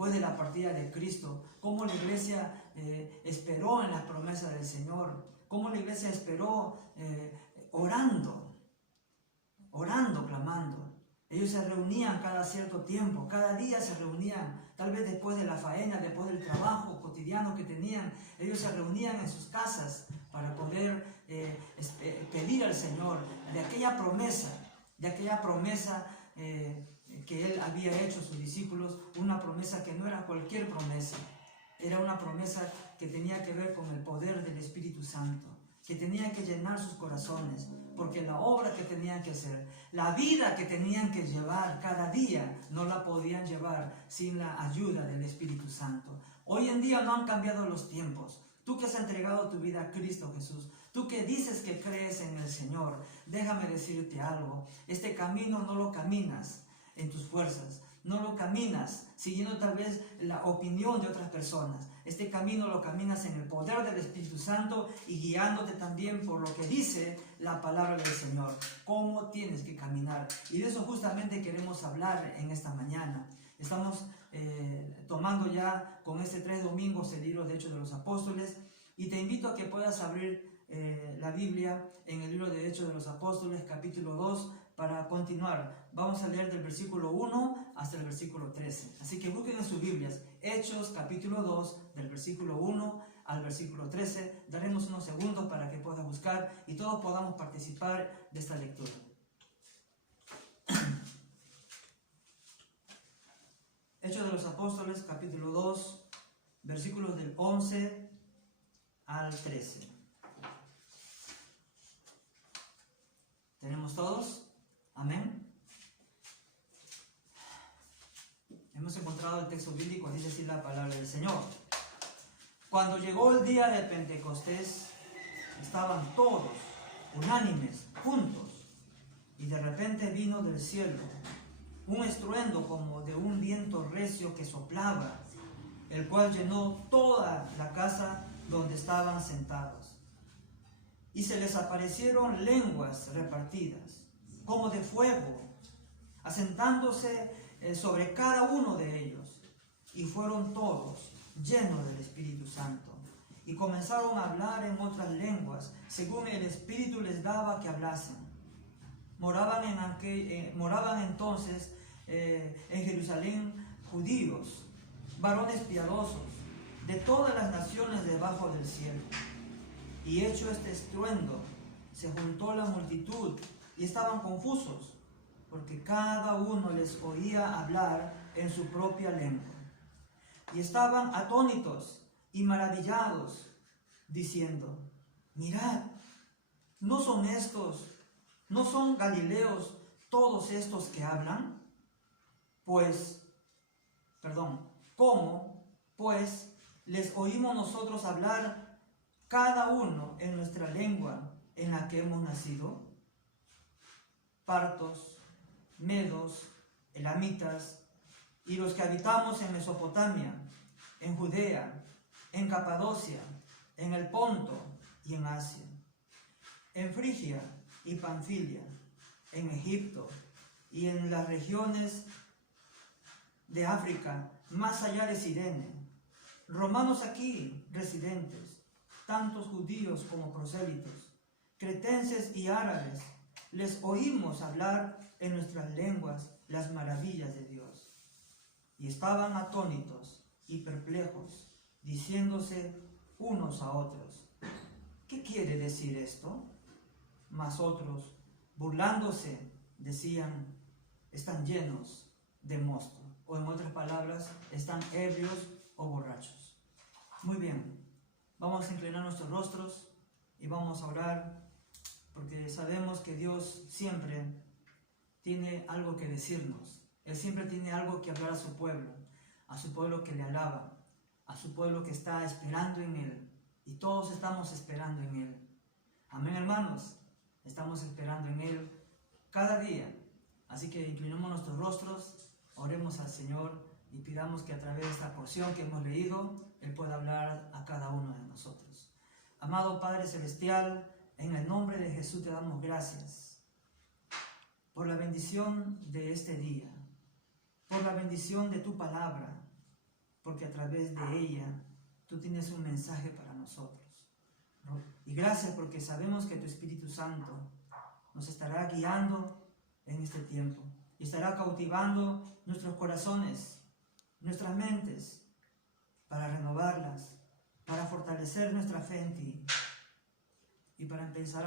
después de la partida de Cristo, cómo la iglesia esperó en las promesas del Señor, cómo la iglesia esperó orando, clamando. Ellos se reunían cada cierto tiempo, cada día se reunían, tal vez después de la faena, después del trabajo cotidiano que tenían. Ellos se reunían en sus casas para poder pedir al Señor de aquella promesa que Él había hecho a sus discípulos, una promesa que no era cualquier promesa, era una promesa que tenía que ver con el poder del Espíritu Santo, que tenía que llenar sus corazones, porque la obra que tenían que hacer, la vida que tenían que llevar cada día, no la podían llevar sin la ayuda del Espíritu Santo. Hoy en día no han cambiado los tiempos. Tú que has entregado tu vida a Cristo Jesús, tú que dices que crees en el Señor, déjame decirte algo. Este camino no lo caminas en tus fuerzas, no lo caminas siguiendo tal vez la opinión de otras personas. Este camino lo caminas en el poder del Espíritu Santo y guiándote también por lo que dice la palabra del Señor, cómo tienes que caminar. Y de eso justamente queremos hablar en esta mañana. Estamos tomando ya con este 3 domingos el libro de Hechos de los Apóstoles, y te invito a que puedas abrir la Biblia en el libro de Hechos de los Apóstoles, capítulo 2, para continuar. Vamos a leer del versículo 1 hasta el versículo 13. Así que busquen en sus Biblias, Hechos capítulo 2, del versículo 1 al versículo 13. Daremos unos segundos para que puedas buscar y todos podamos participar de esta lectura. Hechos de los Apóstoles, capítulo 2, versículos del 11 al 13. ¿Tenemos todos? Amén. Hemos encontrado el texto bíblico, dice así la palabra del Señor. Cuando llegó el día de Pentecostés, estaban todos unánimes, juntos, y de repente vino del cielo un estruendo como de un viento recio que soplaba, el cual llenó toda la casa donde estaban sentados. Y se les aparecieron lenguas repartidas, como de fuego, asentándose sobre cada uno de ellos. Y fueron todos llenos del Espíritu Santo, y comenzaron a hablar en otras lenguas, según el Espíritu les daba que hablasen. Moraban entonces en Jerusalén judíos, varones piadosos, de todas las naciones debajo del cielo. Y hecho este estruendo, se juntó la multitud y estaban confusos, porque cada uno les oía hablar en su propia lengua. Y estaban atónitos y maravillados, diciendo: mirad, ¿no son galileos todos estos que hablan? ¿Cómo pues les oímos nosotros hablar cada uno en nuestra lengua en la que hemos nacido? Partos, medos, elamitas, y los que habitamos en Mesopotamia, en Judea, en Capadocia, en el Ponto y en Asia, en Frigia y Panfilia, en Egipto y en las regiones de África, más allá de Cirene, romanos aquí residentes, tantos judíos como prosélitos, cretenses y árabes, les oímos hablar en nuestras lenguas las maravillas de Dios. Y estaban atónitos y perplejos, diciéndose unos a otros: ¿qué quiere decir esto? Mas otros, burlándose, decían: están llenos de mosto. O en otras palabras, están ebrios o borrachos. Muy bien, vamos a inclinar nuestros rostros y vamos a orar, porque sabemos que Dios siempre tiene algo que decirnos. Él siempre tiene algo que hablar a su pueblo que le alaba, a su pueblo que está esperando en Él. Y todos estamos esperando en Él. Amén, hermanos. Estamos esperando en Él cada día. Así que inclinemos nuestros rostros, oremos al Señor y pidamos que a través de esta porción que hemos leído, Él pueda hablar a cada uno de nosotros. Amado Padre Celestial, en el nombre de Jesús te damos gracias por la bendición de este día, por la bendición de tu palabra, porque a través de ella tú tienes un mensaje para nosotros. Y gracias porque sabemos que tu Espíritu Santo nos estará guiando en este tiempo y estará cautivando nuestros corazones, nuestras mentes, para renovarlas, para fortalecer nuestra fe en ti y para empezar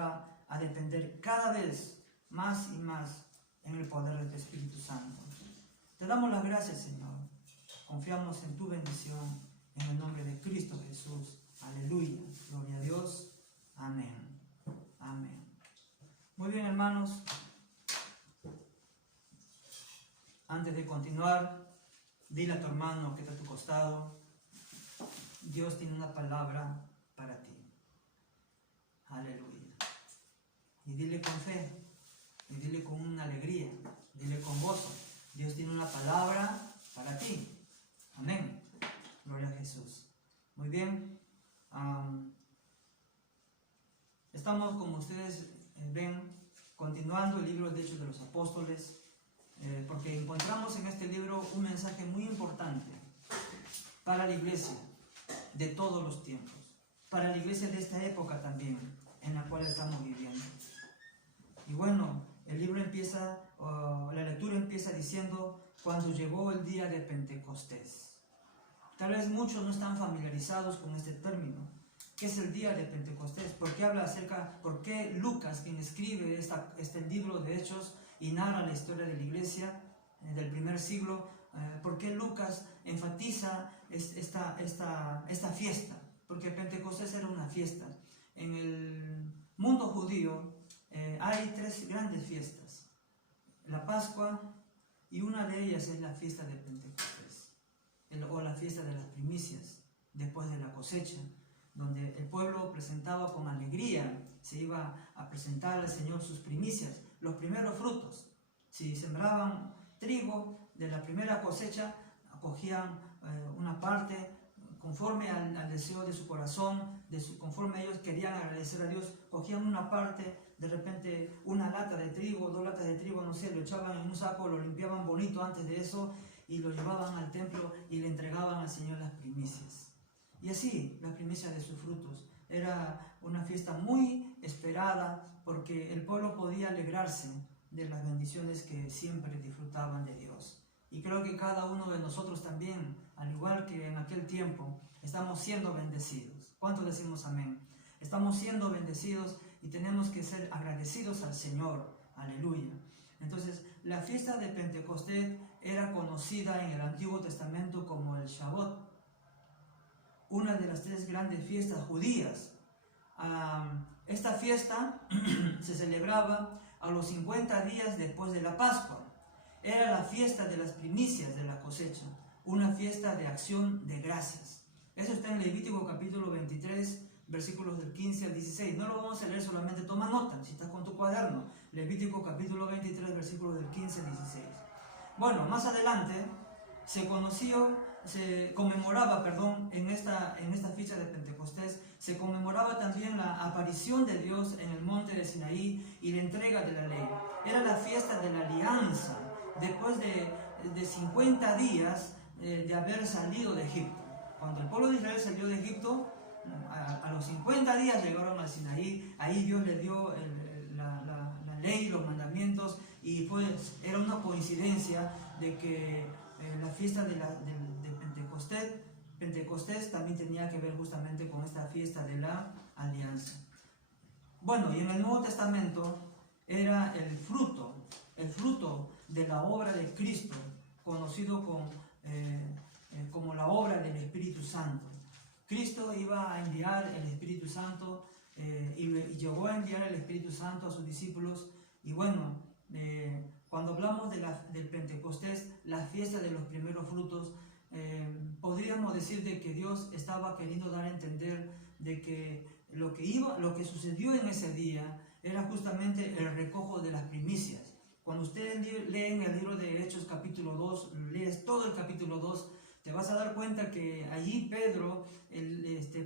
a depender cada vez más y más en el poder de tu Espíritu Santo. Te damos las gracias, Señor. Confiamos en tu bendición, en el nombre de Cristo Jesús. Aleluya. Gloria a Dios. Amén. Amén. Muy bien, hermanos. Antes de continuar, dile a tu hermano que está a tu costado: Dios tiene una palabra para ti. Aleluya. Y dile con fe, y dile con una alegría, dile con gozo: Dios tiene una palabra para ti. Amén. Gloria a Jesús. Muy bien. Estamos, como ustedes ven, continuando el libro de Hechos de los Apóstoles, porque encontramos en este libro un mensaje muy importante para la iglesia de todos los tiempos, para la iglesia de esta época también, en la cual estamos viviendo. Y bueno, el libro empieza, la lectura empieza diciendo: cuando llegó el día de Pentecostés. Tal vez muchos no están familiarizados con este término. ¿Qué es el día de Pentecostés? ¿Por qué Lucas, quien escribe este libro de Hechos y narra la historia de la iglesia del primer siglo, por qué Lucas enfatiza esta fiesta? Porque Pentecostés era una fiesta. En el mundo judío hay tres grandes fiestas: la Pascua, y una de ellas es la fiesta de Pentecostés, o la fiesta de las primicias, después de la cosecha, donde el pueblo presentaba con alegría, se iba a presentar al Señor sus primicias, los primeros frutos. Si sembraban trigo de la primera cosecha, cogían una parte conforme al deseo de su corazón, conforme ellos querían agradecer a Dios, cogían una parte, de repente una lata de trigo, 2 latas de trigo, no sé, lo echaban en un saco, lo limpiaban bonito antes de eso y lo llevaban al templo y le entregaban al Señor las primicias. Y así, las primicias de sus frutos. Era una fiesta muy esperada porque el pueblo podía alegrarse de las bendiciones que siempre disfrutaban de Dios. Y creo que cada uno de nosotros también, al igual que en aquel tiempo, estamos siendo bendecidos. ¿Cuántos decimos amén? Estamos siendo bendecidos y tenemos que ser agradecidos al Señor. Aleluya. Entonces, la fiesta de Pentecostés era conocida en el Antiguo Testamento como el Shavuot, una de las 3 grandes fiestas judías. Esta fiesta se celebraba a los 50 días después de la Pascua. Era la fiesta de las primicias de la cosecha, una fiesta de acción de gracias. Eso está en Levítico capítulo 23, versículos del 15 al 16. No lo vamos a leer, solamente toma nota, si estás con tu cuaderno. Levítico capítulo 23, versículos del 15 al 16. Bueno, más adelante se conmemoraba, en esta fiesta de Pentecostés, se conmemoraba también la aparición de Dios en el monte de Sinaí y la entrega de la ley. Era la fiesta de la alianza, después de 50 días de haber salido de Egipto. Cuando el pueblo de Israel salió de Egipto, a los 50 días llegaron al Sinaí. Ahí Dios les dio la ley, los mandamientos, y pues era una coincidencia de que la fiesta de Pentecostés también tenía que ver justamente con esta fiesta de la alianza. Bueno, y en el Nuevo Testamento era el fruto de la obra de Cristo, conocido como la obra del Espíritu Santo. Cristo iba a enviar el Espíritu Santo y llegó a enviar el Espíritu Santo a sus discípulos. Y bueno, cuando hablamos del Pentecostés, la fiesta de los primeros frutos, podríamos decir de que Dios estaba queriendo dar a entender de que lo que sucedió en ese día era justamente el recojo de las primicias. Cuando ustedes leen el libro de Hechos capítulo 2, lees todo el capítulo 2, te vas a dar cuenta que allí Pedro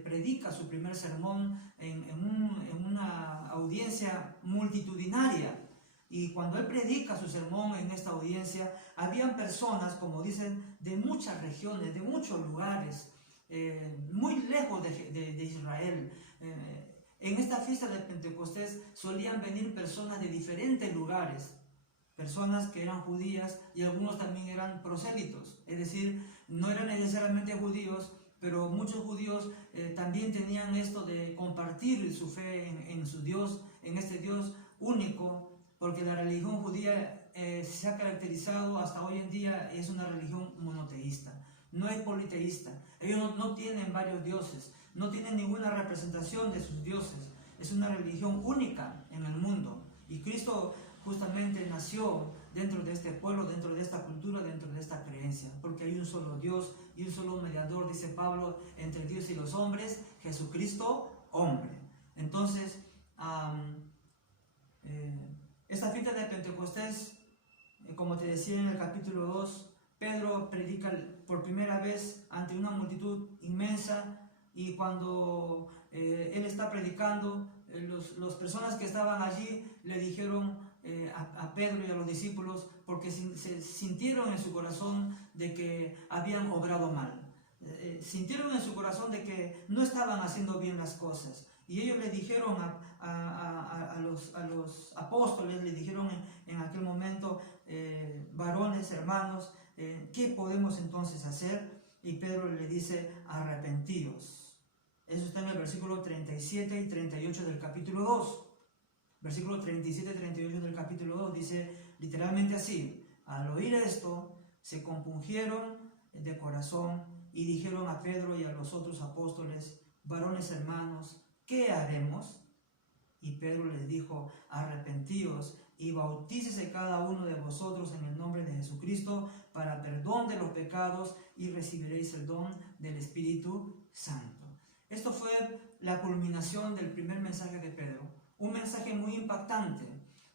predica su primer sermón en una audiencia multitudinaria. Y cuando él predica su sermón en esta audiencia, habían personas, como dicen, de muchas regiones, de muchos lugares, muy lejos de Israel. En esta fiesta de Pentecostés solían venir personas de diferentes lugares, personas que eran judías y algunos también eran prosélitos, es decir, no eran necesariamente judíos, pero muchos judíos también tenían esto de compartir su fe en su Dios, en este Dios único, porque la religión judía se ha caracterizado hasta hoy en día, es una religión monoteísta, no es politeísta. Ellos no tienen varios dioses, no tienen ninguna representación de sus dioses, es una religión única en el mundo. Y Cristo justamente nació dentro de este pueblo, dentro de esta cultura, dentro de esta creencia, porque hay un solo Dios y un solo mediador, dice Pablo, entre Dios y los hombres, Jesucristo, hombre. Entonces, esta fiesta de Pentecostés, como te decía en el capítulo 2, Pedro predica por primera vez ante una multitud inmensa, y cuando él está predicando, las personas que estaban allí le dijeron a Pedro y a los discípulos, porque se sintieron en su corazón de que habían obrado mal, sintieron en su corazón de que no estaban haciendo bien las cosas, y ellos le dijeron a los apóstoles, le dijeron en aquel momento, varones, hermanos, ¿qué podemos entonces hacer? Y Pedro le dice, arrepentíos. Eso está en el versículo 37 y 38 del capítulo 2. Versículo 37 y 38 del capítulo 2 dice literalmente así: al oír esto, se compungieron de corazón y dijeron a Pedro y a los otros apóstoles, varones hermanos, ¿qué haremos? Y Pedro les dijo, arrepentíos y bautícese cada uno de vosotros en el nombre de Jesucristo para perdón de los pecados y recibiréis el don del Espíritu Santo. Esto fue la culminación del primer mensaje de Pedro, un mensaje muy impactante,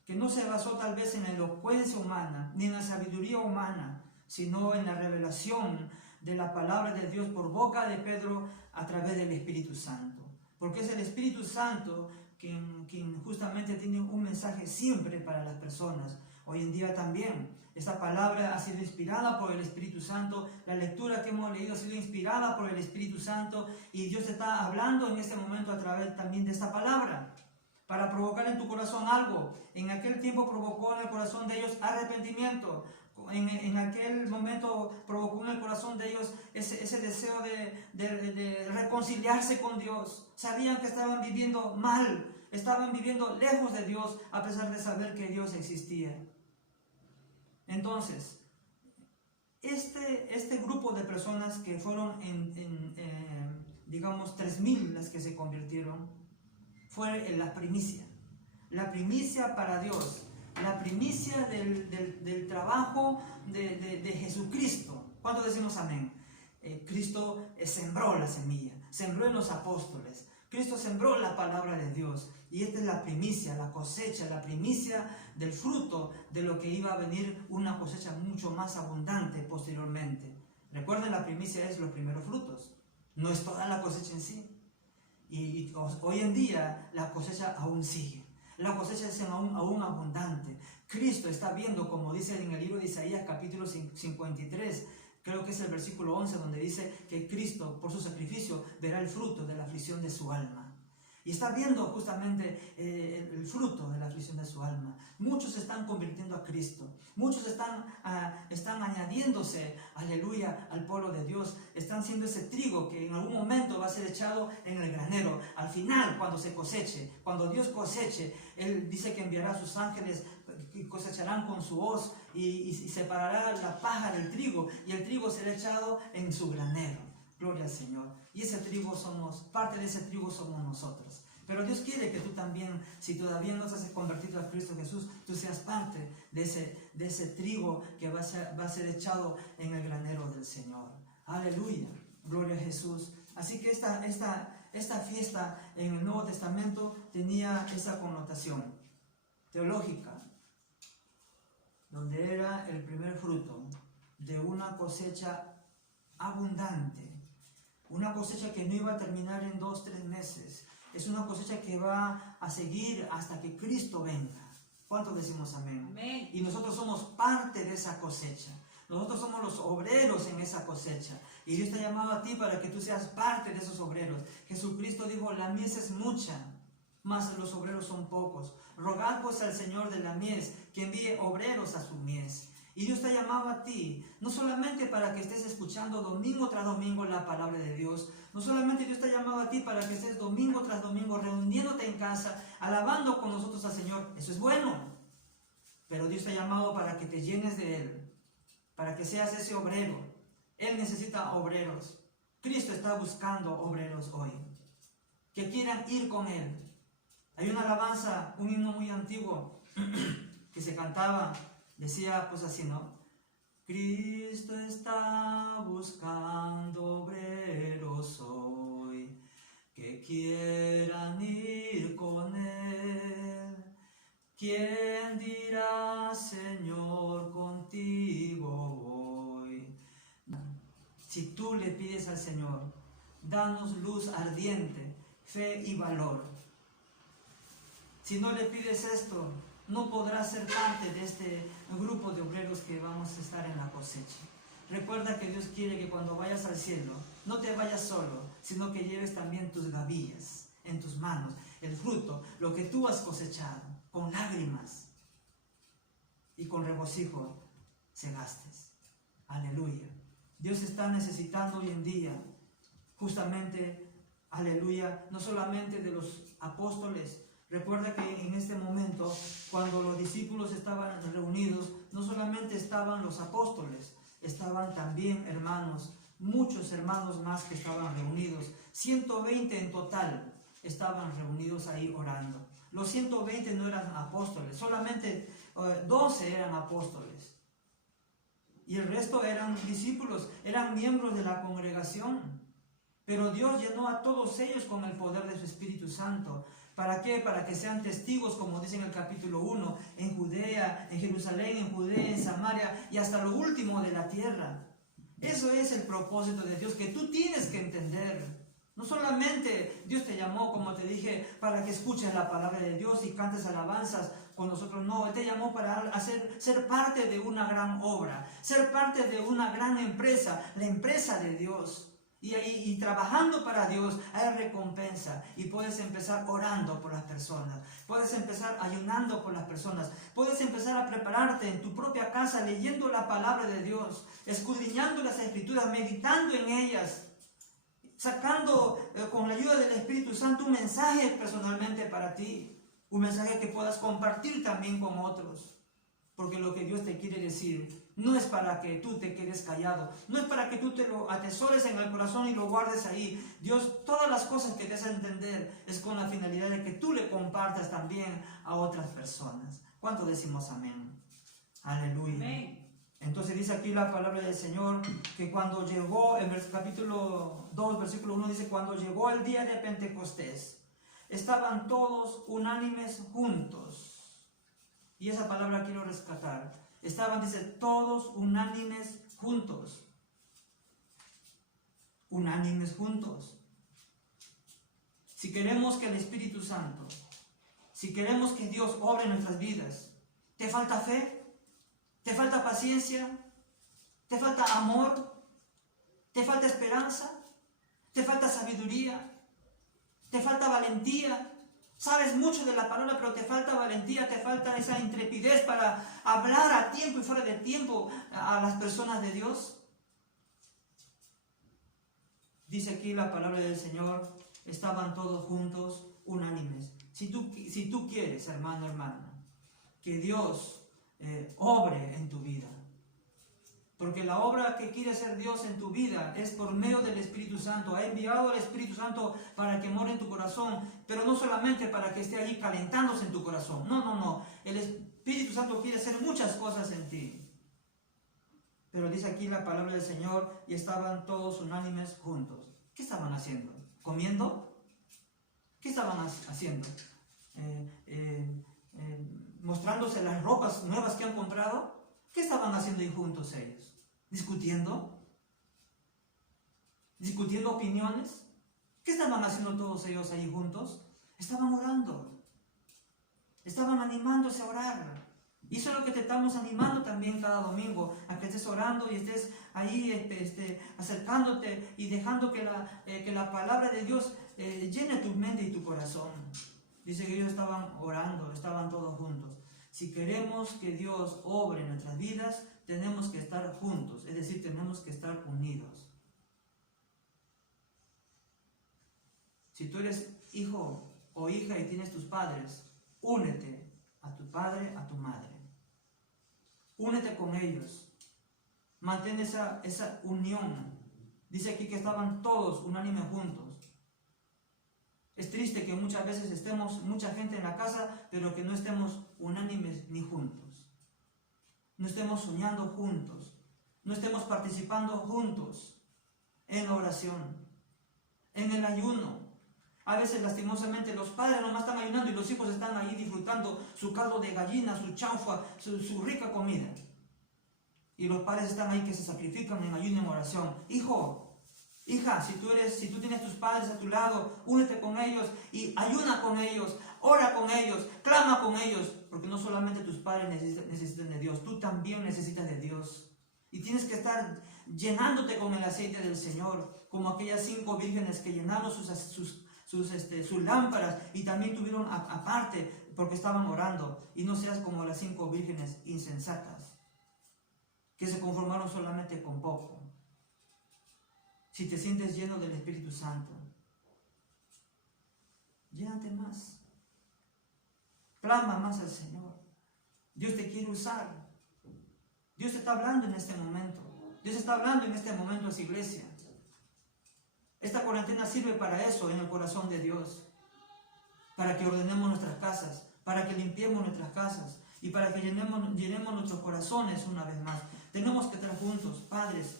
que no se basó tal vez en la elocuencia humana, ni en la sabiduría humana, sino en la revelación de la palabra de Dios por boca de Pedro a través del Espíritu Santo. Porque es el Espíritu Santo quien justamente tiene un mensaje siempre para las personas. Hoy en día también, esta palabra ha sido inspirada por el Espíritu Santo, la lectura que hemos leído ha sido inspirada por el Espíritu Santo, y Dios está hablando en este momento a través también de esta palabra, para provocar en tu corazón algo. En aquel tiempo provocó en el corazón de ellos arrepentimiento. En aquel momento provocó en el corazón de ellos ese deseo de reconciliarse con Dios. Sabían que estaban viviendo mal, estaban viviendo lejos de Dios, a pesar de saber que Dios existía. Entonces, este grupo de personas que fueron digamos 3,000 las que se convirtieron, fue la primicia para Dios, la primicia del trabajo de Jesucristo. ¿Cuánto decimos amén? Cristo sembró la semilla, sembró en los apóstoles, Cristo sembró la palabra de Dios, y esta es la primicia, la cosecha, la primicia del fruto de lo que iba a venir, una cosecha mucho más abundante posteriormente. Recuerden, la primicia es los primeros frutos, no es toda la cosecha en sí. Y hoy en día la cosecha aún sigue, la cosecha es aún abundante. Cristo está viendo, como dice en el libro de Isaías capítulo 53, creo que es el versículo 11, donde dice que Cristo por su sacrificio verá el fruto de la aflicción de su alma. Y está viendo justamente el fruto de la aflicción de su alma. Muchos se están convirtiendo a Cristo. Muchos están añadiéndose, aleluya, al pueblo de Dios. Están siendo ese trigo que en algún momento va a ser echado en el granero. Al final, cuando se coseche, cuando Dios coseche, Él dice que enviará a sus ángeles y cosecharán con su hoz y separará la paja del trigo, y el trigo será echado en su granero. Gloria al Señor. Y ese trigo parte de ese trigo somos nosotros. Pero Dios quiere que tú también, si todavía no te has convertido a Cristo Jesús, tú seas parte de ese trigo que va a ser echado en el granero del Señor. Aleluya. Gloria a Jesús. Así que esta fiesta en el Nuevo Testamento tenía esa connotación teológica, donde era el primer fruto de una cosecha abundante. Una cosecha que no iba a terminar en 2-3 meses. Es una cosecha que va a seguir hasta que Cristo venga. ¿Cuántos decimos amén? Amén. Y nosotros somos parte de esa cosecha. Nosotros somos los obreros en esa cosecha. Y Dios te ha llamado a ti para que tú seas parte de esos obreros. Jesucristo dijo, la mies es mucha, mas los obreros son pocos. Rogad pues al Señor de la mies que envíe obreros a su mies. Y Dios te ha llamado a ti, no solamente para que estés escuchando domingo tras domingo la palabra de Dios, no solamente Dios te ha llamado a ti para que estés domingo tras domingo reuniéndote en casa, alabando con nosotros al Señor, eso es bueno, pero Dios te ha llamado para que te llenes de Él, para que seas ese obrero. Él necesita obreros. Cristo está buscando obreros hoy, que quieran ir con Él. Hay una alabanza, un himno muy antiguo, que se cantaba, decía pues así, ¿no? Cristo está buscando obreros hoy, que quieran ir con Él. ¿Quién dirá, Señor, contigo voy? Si tú le pides al Señor, danos luz ardiente, fe y valor. Si no le pides esto, no podrás ser parte de este grupo de obreros que vamos a estar en la cosecha. Recuerda que Dios quiere que cuando vayas al cielo, no te vayas solo, sino que lleves también tus gavillas en tus manos, el fruto, lo que tú has cosechado, con lágrimas y con regocijo se gastes. Aleluya. Dios está necesitando hoy en día, justamente, aleluya, no solamente de los apóstoles. Recuerda que en este momento, cuando los discípulos estaban reunidos, no solamente estaban los apóstoles, estaban también hermanos, muchos hermanos más que estaban reunidos. 120 en total estaban reunidos ahí orando. Los 120 no eran apóstoles, solamente 12 eran apóstoles. Y el resto eran discípulos, eran miembros de la congregación. Pero Dios llenó a todos ellos con el poder de su Espíritu Santo. ¿Para qué? Para que sean testigos, como dice en el capítulo 1, en Judea, en Jerusalén, en Judea, en Samaria y hasta lo último de la tierra. Eso es el propósito de Dios que tú tienes que entender. No solamente Dios te llamó, como te dije, para que escuches la palabra de Dios y cantes alabanzas con nosotros. No, Él te llamó para ser parte de una gran obra, ser parte de una gran empresa, la empresa de Dios. Y trabajando para Dios hay recompensa, y puedes empezar orando por las personas, puedes empezar ayunando por las personas, puedes empezar a prepararte en tu propia casa leyendo la palabra de Dios, escudriñando las escrituras, meditando en ellas, sacando con la ayuda del Espíritu Santo un mensaje personalmente para ti, un mensaje que puedas compartir también con otros, porque lo que Dios te quiere decir no es para que tú te quedes callado, no es para que tú te lo atesores en el corazón y lo guardes ahí. Dios, todas las cosas que te hace entender es con la finalidad de que tú le compartas también a otras personas. ¿Cuánto decimos amén? Aleluya. Amén. Entonces dice aquí la palabra del Señor que cuando llegó, en el capítulo 2, versículo 1 dice, cuando llegó el día de Pentecostés, estaban todos unánimes juntos. Y esa palabra quiero rescatar. Estaban, dice, todos unánimes juntos. Unánimes juntos. Si queremos que el Espíritu Santo, si queremos que Dios obre en nuestras vidas, ¿te falta fe? ¿Te falta paciencia? ¿Te falta amor? ¿Te falta esperanza? ¿Te falta sabiduría? ¿Te falta valentía? Sabes mucho de la palabra, pero te falta valentía, te falta esa intrepidez para hablar a tiempo y fuera de tiempo a las personas de Dios. Dice aquí la palabra del Señor, estaban todos juntos, unánimes. Si tú quieres, hermano, hermana, que Dios obre en tu vida, porque la obra que quiere hacer Dios en tu vida es por medio del Espíritu Santo. Ha enviado al Espíritu Santo para que more en tu corazón, pero no solamente para que esté allí calentándose en tu corazón. No. El Espíritu Santo quiere hacer muchas cosas en ti. Pero dice aquí la palabra del Señor, y estaban todos unánimes juntos. ¿Qué estaban haciendo? ¿Comiendo? ¿Qué estaban haciendo? ¿Mostrándose las ropas nuevas que han comprado? ¿Qué estaban haciendo ahí juntos ellos? ¿Discutiendo? ¿Discutiendo opiniones? ¿Qué estaban haciendo todos ellos ahí juntos? Estaban orando. Estaban animándose a orar. Y eso es lo que te estamos animando también cada domingo, a que estés orando y estés ahí acercándote y dejando que la palabra de Dios llene tu mente y tu corazón. Dice que ellos estaban orando, estaban todos juntos. Si queremos que Dios obre en nuestras vidas, tenemos que estar juntos, es decir, tenemos que estar unidos. Si tú eres hijo o hija y tienes tus padres, únete a tu padre, a tu madre. Únete con ellos. Mantén esa unión. Dice aquí que estaban todos unánimes juntos. Es triste que muchas veces estemos mucha gente en la casa, pero que no estemos unánimes ni juntos. No estemos soñando juntos. No estemos participando juntos en la oración, en el ayuno. A veces lastimosamente los padres nomás están ayunando y los hijos están ahí disfrutando su caldo de gallina, su chaufa, su rica comida. Y los padres están ahí que se sacrifican en ayuno y en oración. Hijo, hija, si tú tienes tus padres a tu lado, únete con ellos y ayuna con ellos, ora con ellos, clama con ellos. Porque no solamente tus padres necesitan de Dios, tú también necesitas de Dios. Y tienes que estar llenándote con el aceite del Señor, como aquellas 5 vírgenes que llenaron sus lámparas y también tuvieron aparte porque estaban orando. Y no seas como las 5 vírgenes insensatas que se conformaron solamente con poco. Si te sientes lleno del Espíritu Santo, llénate más, clama más al Señor. Dios te quiere usar. Dios te está hablando en este momento. Dios está hablando en este momento a esa iglesia. Esta cuarentena sirve para eso en el corazón de Dios, para que ordenemos nuestras casas, para que limpiemos nuestras casas y para que llenemos nuestros corazones una vez más. Tenemos que estar juntos, padres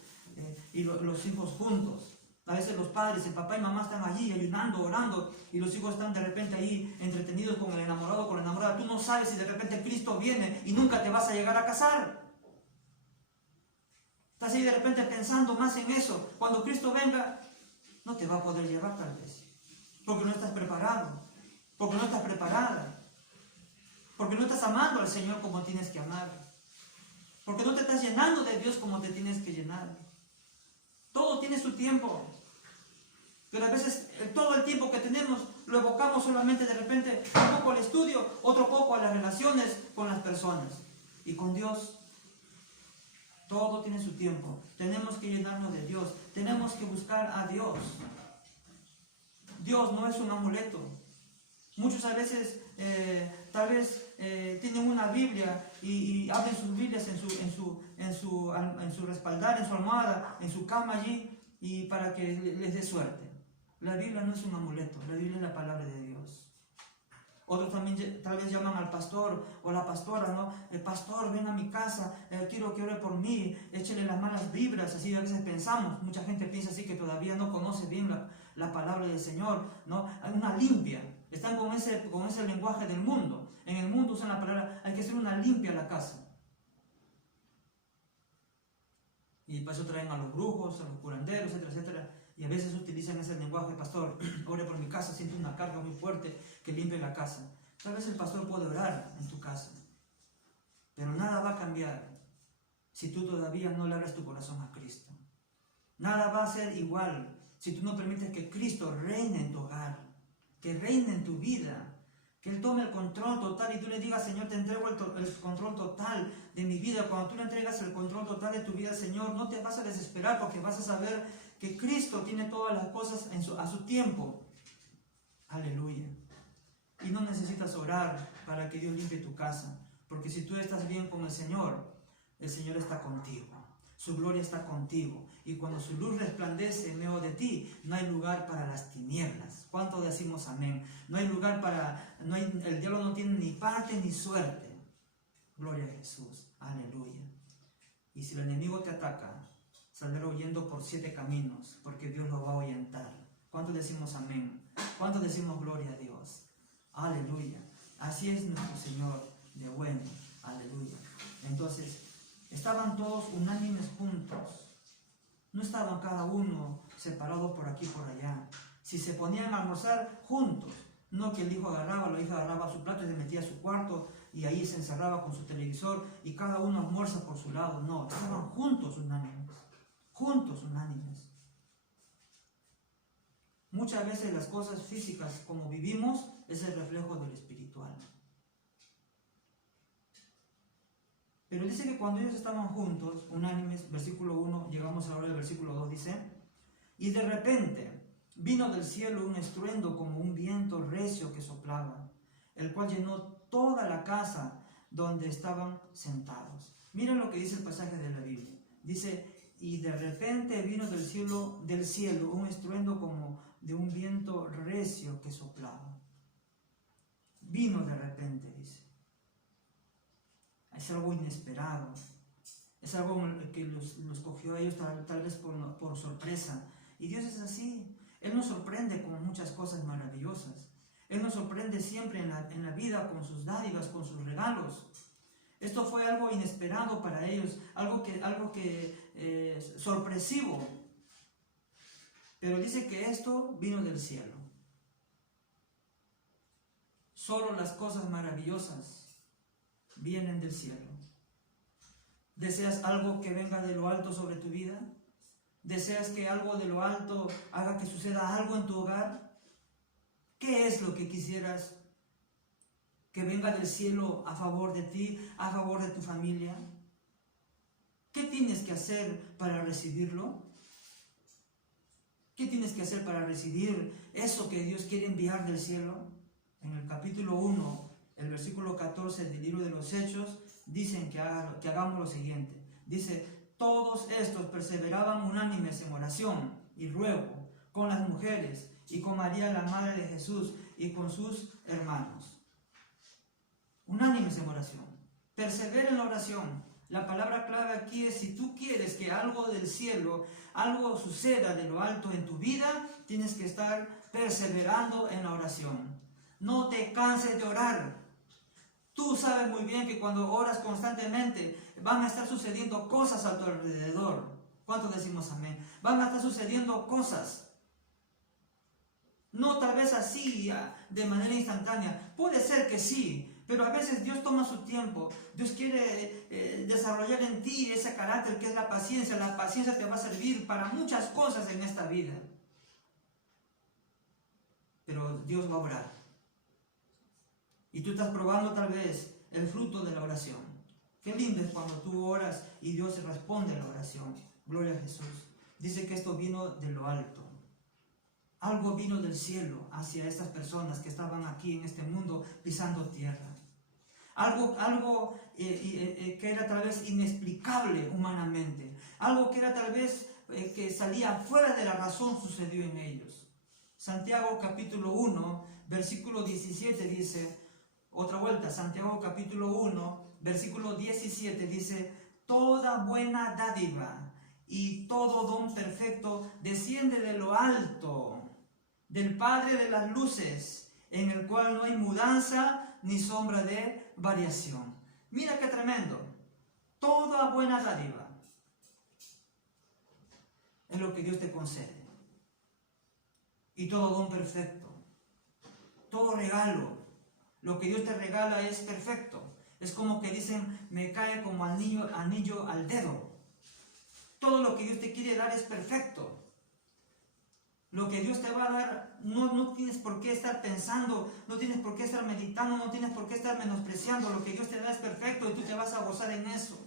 y los hijos juntos. A veces los padres, el papá y mamá están allí ayunando, orando, y los hijos están de repente ahí entretenidos con el enamorado o con la enamorada. Tú no sabes si de repente Cristo viene y nunca te vas a llegar a casar. Estás ahí de repente pensando más en eso. Cuando Cristo venga, no te va a poder llevar tal vez, porque no estás preparado, porque no estás preparada, porque no estás amando al Señor como tienes que amar, porque no te estás llenando de Dios como te tienes que llenar. Todo tiene su tiempo, pero a veces todo el tiempo que tenemos lo evocamos solamente de repente un poco al estudio, otro poco a las relaciones con las personas. Y con Dios todo tiene su tiempo. Tenemos que llenarnos de Dios. Tenemos que buscar a Dios. Dios no es un amuleto. Muchos a veces tal vez tienen una Biblia y abren sus Biblias en su respaldar, en su almohada, en su cama allí, y para que les dé suerte. La Biblia no es un amuleto. La Biblia es la palabra de Dios. Otros también tal vez llaman al pastor o la pastora, ¿no? El pastor, ven a mi casa, quiero que ore por mí, échele las malas vibras. Así a veces pensamos, mucha gente piensa así, que todavía no conoce bien la palabra del Señor, ¿no? Hay una limpia, están con ese lenguaje del mundo. En el mundo usan la palabra, hay que hacer una limpia a la casa. Y para eso traen a los brujos, a los curanderos, etcétera, etcétera. Y a veces utilizan ese lenguaje: pastor, ore por mi casa, siento una carga muy fuerte que limpie la casa. Tal vez el pastor puede orar en tu casa, pero nada va a cambiar si tú todavía no le abres tu corazón a Cristo. Nada va a ser igual si tú no permites que Cristo reine en tu hogar, que reine en tu vida, que Él tome el control total y tú le digas: Señor, te entrego el control total de mi vida. Cuando tú le entregas el control total de tu vida, Señor, no te vas a desesperar, porque vas a saber que Cristo tiene todas las cosas a su tiempo. Aleluya. Y no necesitas orar para que Dios limpie tu casa, porque si tú estás bien con el Señor está contigo. Su gloria está contigo. Y cuando su luz resplandece en medio de ti, no hay lugar para las tinieblas. ¿Cuánto decimos amén? No hay lugar el diablo no tiene ni parte ni suerte. Gloria a Jesús. Aleluya. Y si el enemigo te ataca, saldrá huyendo por 7 caminos, porque Dios lo va a ahuyentar. ¿Cuánto decimos amén? ¿Cuánto decimos gloria a Dios? Aleluya. Así es nuestro Señor de bueno. Aleluya. Entonces, estaban todos unánimes juntos. No estaban cada uno separado por aquí y por allá. Si se ponían a almorzar juntos, No que el hijo agarraba, la hija agarraba su plato y se metía a su cuarto y ahí se encerraba con su televisor y cada uno almuerza por su lado. No, estaban juntos unánimes. Juntos unánimes. Muchas veces las cosas físicas como vivimos es el reflejo del espiritual. Pero dice que cuando ellos estaban juntos, unánimes, versículo 1, llegamos ahora al versículo 2, dice, y de repente vino del cielo un estruendo como un viento recio que soplaba, el cual llenó toda la casa donde estaban sentados. Miren lo que dice el pasaje de la Biblia. Dice, y de repente vino del cielo un estruendo como de un viento recio que soplaba. Vino de repente, dice. Es algo inesperado. Es algo que los cogió a ellos tal vez por sorpresa. Y Dios es así. Él nos sorprende con muchas cosas maravillosas. Él nos sorprende siempre en la vida con sus dádivas, con sus regalos. Esto fue algo inesperado para ellos, algo que sorpresivo. Pero dice que esto vino del cielo. Solo las cosas maravillosas vienen del cielo. ¿Deseas algo que venga de lo alto sobre tu vida? ¿Deseas que algo de lo alto haga que suceda algo en tu hogar? ¿Qué es lo que quisieras que venga del cielo a favor de ti, a favor de tu familia? ¿Qué tienes que hacer para recibirlo? ¿Qué tienes que hacer para recibir eso que Dios quiere enviar del cielo? En el capítulo 1, el versículo 14 del libro de los Hechos, dicen que hagamos lo siguiente. Dice, todos estos perseveraban unánimes en oración y ruego con las mujeres y con María la madre de Jesús y con sus hermanos. Unánimes en oración. Persevera en la oración. La palabra clave aquí es, si tú quieres que algo del cielo, algo suceda de lo alto en tu vida, tienes que estar perseverando en la oración. No te canses de orar. Tú sabes muy bien que cuando oras constantemente van a estar sucediendo cosas a tu alrededor. ¿Cuántos decimos amén? Van a estar sucediendo cosas. No tal vez así, de manera instantánea. Puede ser que sí. Pero a veces Dios toma su tiempo. Dios quiere desarrollar en ti ese carácter que es la paciencia. La paciencia te va a servir para muchas cosas en esta vida. Pero Dios va a orar. Y tú estás probando tal vez el fruto de la oración. Qué lindo es cuando tú oras y Dios responde a la oración. Gloria a Jesús. Dice que esto vino de lo alto. Algo vino del cielo hacia estas personas que estaban aquí en este mundo pisando tierra. Algo que era tal vez inexplicable humanamente. Algo que era tal vez que salía fuera de la razón sucedió en ellos. Santiago capítulo 1, versículo 17 dice, otra vuelta, Santiago capítulo 1, versículo 17 dice, toda buena dádiva y todo don perfecto desciende de lo alto, del Padre de las luces, en el cual no hay mudanza ni sombra de variación. Mira qué tremendo. Toda buena dádiva es lo que Dios te concede. Y todo don perfecto. Todo regalo. Lo que Dios te regala es perfecto. Es como que dicen, me cae como anillo al dedo. Todo lo que Dios te quiere dar es perfecto. Lo que Dios te va a dar, no tienes por qué estar pensando, no tienes por qué estar meditando, no tienes por qué estar menospreciando. Lo que Dios te da es perfecto y tú te vas a gozar en eso.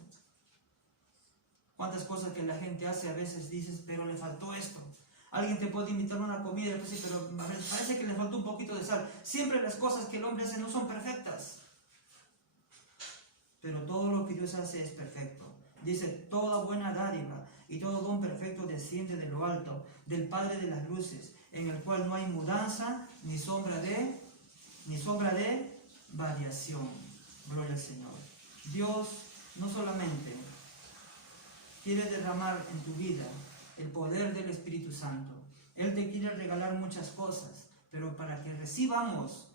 ¿Cuántas cosas que la gente hace a veces dices, pero le faltó esto? Alguien te puede invitar a una comida y después dice, pero parece que le faltó un poquito de sal. Siempre las cosas que el hombre hace no son perfectas. Pero todo lo que Dios hace es perfecto. Dice, toda buena dádiva y todo don perfecto desciende de lo alto, del Padre de las luces, en el cual no hay mudanza ni sombra de variación. Gloria al Señor. Dios no solamente quiere derramar en tu vida el poder del Espíritu Santo. Él te quiere regalar muchas cosas, pero para que recibamos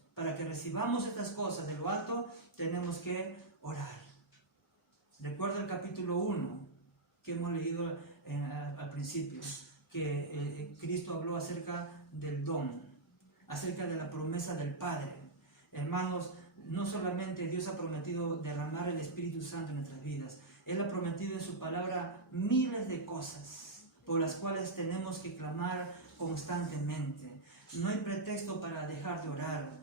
estas cosas de lo alto, tenemos que orar. Recuerda el capítulo 1 que hemos leído al principio, que Cristo habló acerca del don, acerca de la promesa del Padre. Hermanos, no solamente Dios ha prometido derramar el Espíritu Santo en nuestras vidas, Él ha prometido en su palabra miles de cosas por las cuales tenemos que clamar constantemente. No hay pretexto para dejar de orar.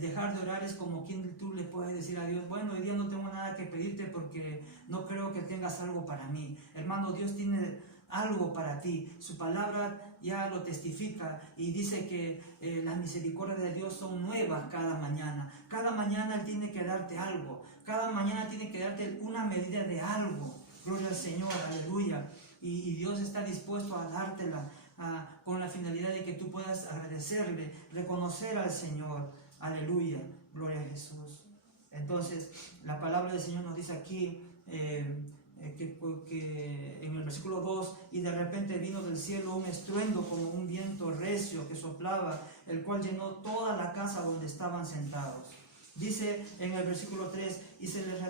Dejar de orar es como quien tú le puedes decir a Dios, bueno, hoy día no tengo nada que pedirte porque no creo que tengas algo para mí. Hermano, Dios tiene algo para ti. Su palabra ya lo testifica y dice que las misericordias de Dios son nuevas cada mañana. Cada mañana Él tiene que darte algo. Cada mañana tiene que darte una medida de algo. Gloria al Señor, aleluya. Y Dios está dispuesto a dártela con la finalidad de que tú puedas agradecerle, reconocer al Señor. Aleluya, gloria a Jesús. Entonces, la palabra del Señor nos dice aquí que en el versículo 2, y de repente vino del cielo un estruendo como un viento recio que soplaba, el cual llenó toda la casa donde estaban sentados. Dice en el versículo 3, y se les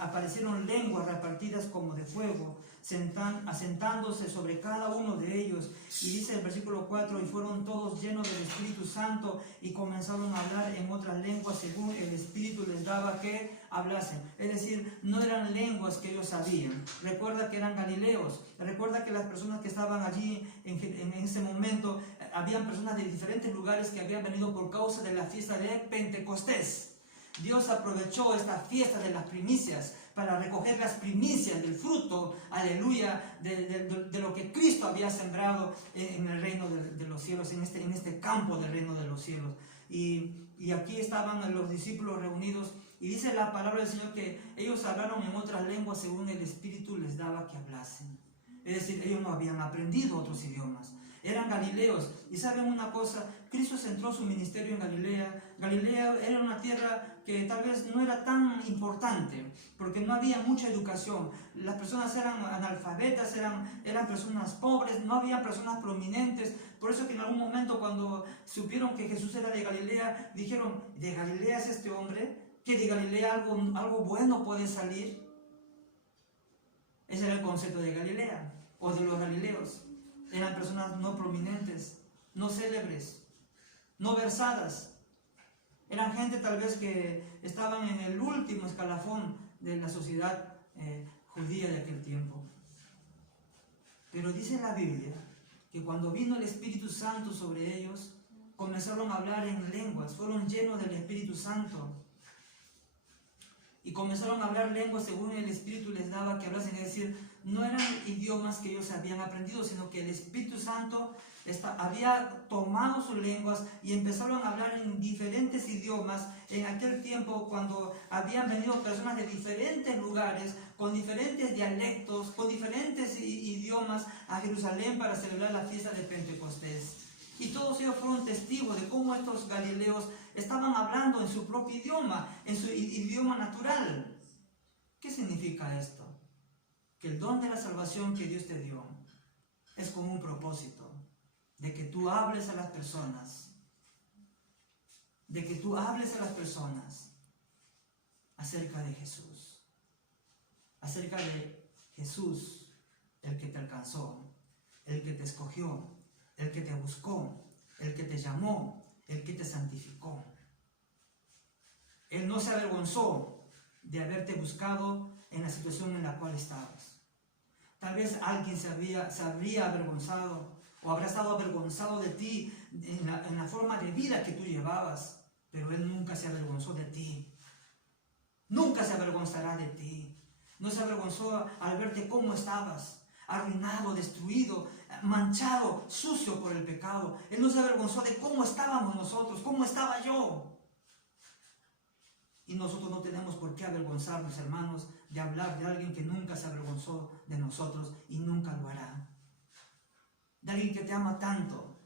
aparecieron lenguas repartidas como de fuego, asentándose sobre cada uno de ellos. Y dice el versículo 4, y fueron todos llenos del Espíritu Santo y comenzaron a hablar en otras lenguas según el Espíritu les daba que hablasen. Es decir, no eran lenguas que ellos sabían. Recuerda que eran galileos. Recuerda que las personas que estaban allí en ese momento, habían personas de diferentes lugares que habían venido por causa de la fiesta de Pentecostés. Dios aprovechó esta fiesta de las primicias para recoger las primicias del fruto, aleluya, de lo que Cristo había sembrado en el reino de los cielos, en este campo del reino de los cielos. Y aquí estaban los discípulos reunidos y dice la palabra del Señor que ellos hablaron en otras lenguas según el Espíritu les daba que hablasen. Es decir, ellos no habían aprendido otros idiomas. Eran galileos. Y saben una cosa, Cristo centró su ministerio en Galilea. Galilea era una tierra que tal vez no era tan importante, porque no había mucha educación. Las personas eran analfabetas, eran personas pobres, no había personas prominentes. Por eso que en algún momento cuando supieron que Jesús era de Galilea, dijeron, ¿de Galilea es este hombre? ¿Que de Galilea algo bueno puede salir? Ese era el concepto de Galilea, o de los galileos. Eran personas no prominentes, no célebres, no versadas. Eran gente tal vez que estaban en el último escalafón de la sociedad judía de aquel tiempo. Pero dice la Biblia que cuando vino el Espíritu Santo sobre ellos, comenzaron a hablar en lenguas, fueron llenos del Espíritu Santo. Y comenzaron a hablar lenguas según el Espíritu les daba que hablasen. Es decir, no eran idiomas que ellos habían aprendido, sino que el Espíritu Santo había tomado sus lenguas y empezaron a hablar en diferentes idiomas. En aquel tiempo, cuando habían venido personas de diferentes lugares, con diferentes dialectos, con diferentes idiomas a Jerusalén para celebrar la fiesta de Pentecostés. Y todos ellos fueron testigos de cómo estos galileos estaban hablando en su propio idioma, en su idioma natural. ¿Qué significa esto? Que el don de la salvación que Dios te dio es con un propósito, de que tú hables a las personas, acerca de Jesús, acerca de Jesús, el que te alcanzó, el que te escogió, el que te buscó, el que te llamó, el que te santificó. Él no se avergonzó de haberte buscado en la situación en la cual estabas. Tal vez alguien se habría avergonzado o habrá estado avergonzado de ti en la forma de vida que tú llevabas, pero Él nunca se avergonzó de ti. Nunca se avergonzará de ti. No se avergonzó al verte cómo estabas, arruinado, destruido, manchado, sucio por el pecado. Él no se avergonzó de cómo estábamos nosotros, cómo estaba yo. Y nosotros no tenemos por qué avergonzarnos, hermanos, de hablar de alguien que nunca se avergonzó de nosotros y nunca lo hará. De alguien que te ama tanto.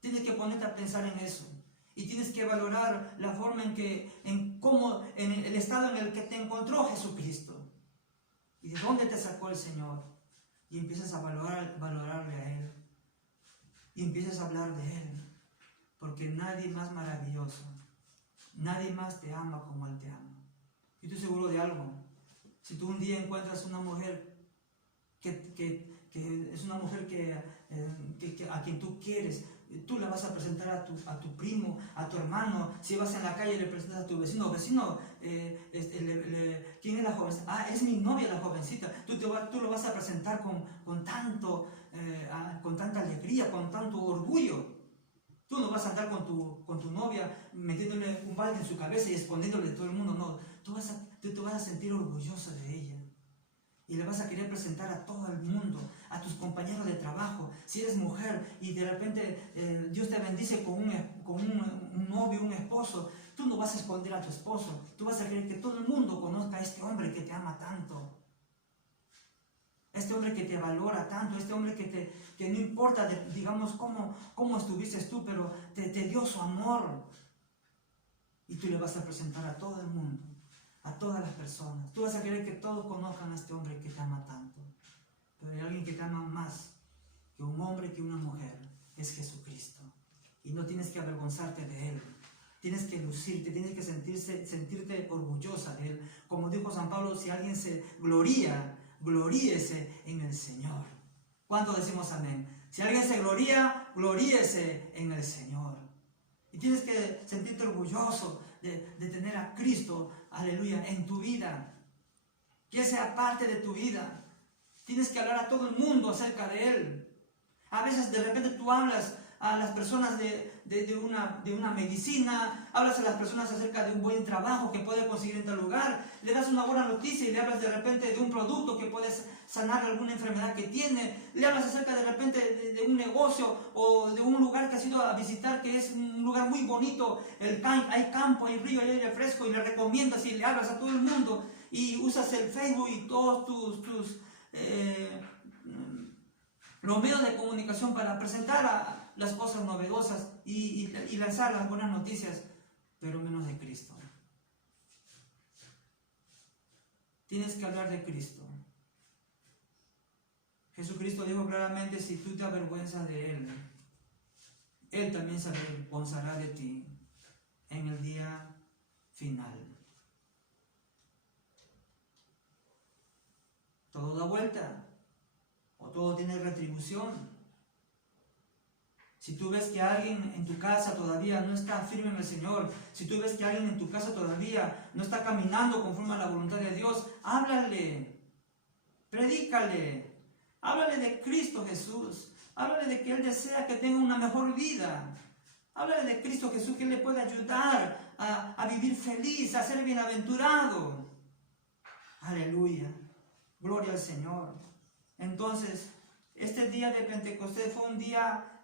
Tienes que ponerte a pensar en eso. Y tienes que valorar la forma en el estado en el que te encontró Jesucristo. Y de dónde te sacó el Señor. Y empiezas a valorarle a Él. Y empiezas a hablar de Él. Porque nadie más maravilloso. Nadie más te ama como Él te ama. Yo estoy seguro de algo. Si tú un día encuentras una mujer que que es una mujer a quien tú quieres. Tú la vas a presentar a tu primo, a tu hermano. Si vas en la calle le presentas a tu vecino. Vecino, ¿quién es la jovencita? Ah, es mi novia la jovencita. Tú lo vas a presentar con tanta alegría, con tanto orgullo. Tú no vas a andar con tu novia metiéndole un balde en su cabeza y escondiéndole de todo el mundo. No, tú te vas a sentir orgullosa de ella. Y le vas a querer presentar a todo el mundo, a tus compañeros de trabajo. Si eres mujer y de repente Dios te bendice con un novio, un esposo, tú no vas a esconder a tu esposo. Tú vas a querer que todo el mundo conozca a este hombre que te ama tanto. Este hombre que te valora tanto, este hombre que no importa, digamos, cómo estuviste tú, pero te dio su amor. Y tú le vas a presentar a todo el mundo, a todas las personas. Tú vas a querer que todos conozcan a este hombre que te ama tanto. Pero hay alguien que te ama más que un hombre, que una mujer. Es Jesucristo. Y no tienes que avergonzarte de Él. Tienes que lucirte, tienes que sentirte orgullosa de Él. Como dijo San Pablo, si alguien se gloríese en el Señor. ¿Cuánto decimos amén? Si alguien se gloríese en el Señor. Y tienes que sentirte orgulloso de tener a Cristo, aleluya, en tu vida. Que Él sea parte de tu vida. Tienes que hablar a todo el mundo acerca de Él. A veces de repente tú hablas a las personas de una medicina, hablas a las personas acerca de un buen trabajo que puede conseguir en tal lugar, le das una buena noticia y le hablas de repente de un producto que puedes sanar alguna enfermedad que tiene, le hablas acerca de repente de un negocio o de un lugar que has ido a visitar que es un lugar muy bonito, hay campo, hay río, hay aire fresco y le recomiendas y le hablas a todo el mundo y usas el Facebook y todos los medios de comunicación para presentar las cosas novedosas y lanzar las buenas noticias, pero menos de Cristo. Tienes que hablar de Cristo. Jesucristo dijo claramente, si tú te avergüenzas de Él, Él también se avergonzará de ti en el día final. Todo da vuelta, o todo tiene retribución. Si tú ves que alguien en tu casa todavía no está firme en el Señor, si tú ves que alguien en tu casa todavía no está caminando conforme a la voluntad de Dios, háblale, predícale, háblale de Cristo Jesús, háblale de que Él desea que tenga una mejor vida, háblale de Cristo Jesús, que Él le puede ayudar a vivir feliz, a ser bienaventurado. Aleluya, gloria al Señor. Entonces, este día de Pentecostés fue un día,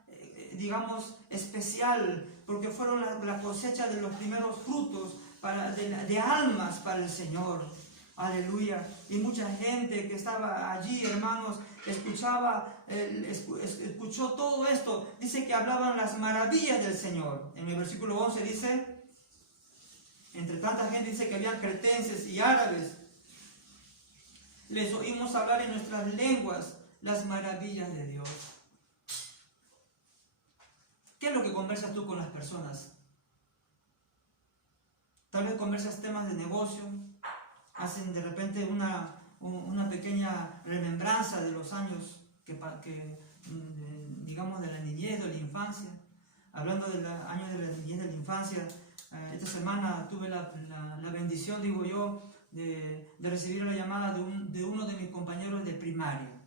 digamos, especial, porque fueron la cosecha de los primeros frutos de almas para el Señor. Aleluya. Y mucha gente que estaba allí, hermanos, escuchó todo esto. Dice que hablaban las maravillas del Señor. En el versículo 11 dice, entre tanta gente dice que habían cretenses y árabes. Les oímos hablar en nuestras lenguas las maravillas de Dios. ¿Qué es lo que conversas tú con las personas? Tal vez conversas temas de negocio, hacen de repente una pequeña remembranza de los años digamos, de la niñez, de la infancia. Hablando de los años de la niñez, de la infancia, esta semana tuve la bendición, digo yo, de recibir la llamada de uno de mis compañeros de primaria.